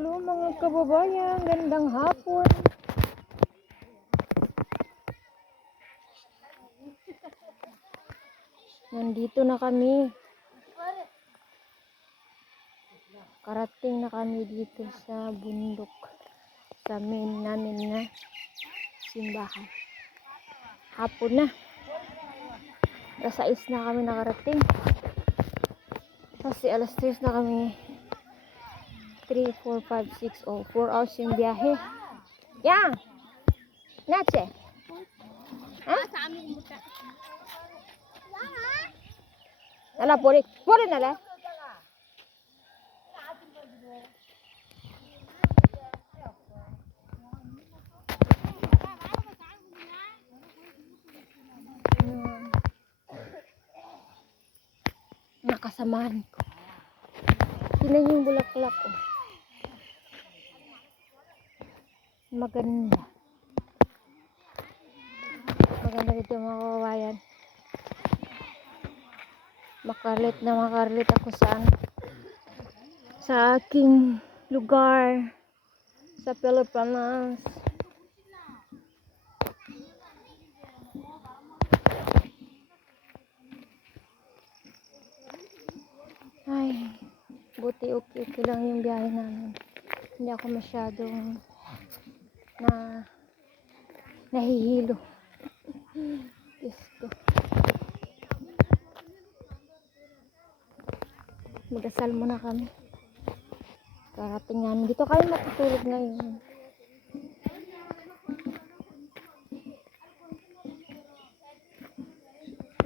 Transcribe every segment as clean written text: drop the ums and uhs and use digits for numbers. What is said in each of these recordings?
Hello mga kababayan, gandang hapon. Nandito na kami. Karating na kami dito sa bundok. Sa main namin na simbahan. Hapon na. Alas 6 na kami nakarating. Kasi alas 3 na kami. 3, 4, 5, 6, 4 hours yung biyahe. Yang! Nache! Ha? Ala, puri na la. Nakasamahan ko. Tingnan yung bulaklak ko. Maganda. Maganda dito mga kawayan. Makalit ako sa aking lugar sa Pilipinas. Ay, buti okay lang yung biyahe namin. Hindi ako masyadong nahihilo. Diyos ko. Mag-asal muna kami. Karating namin. Dito kami matutulog ngayon.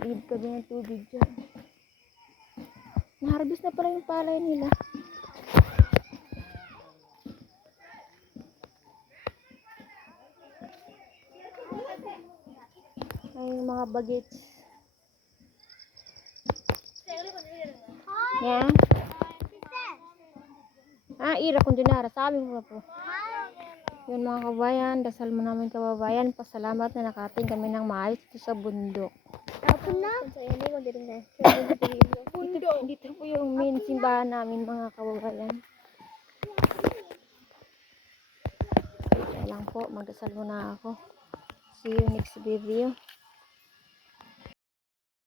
Read kami ng tubig dyan. Naharbis na pala yung palay nila. Ay, mga bagets. Yan. Ira kung dinara. Sabi mo po. Yun mga kabayan. Dasal mo namin kababayan. Pasalamat na nakating kami ng maayos sa bundok. Dito po yung main simbahan namin mga kababayan. Kaya lang po. Magdasal muna ako. See you next video.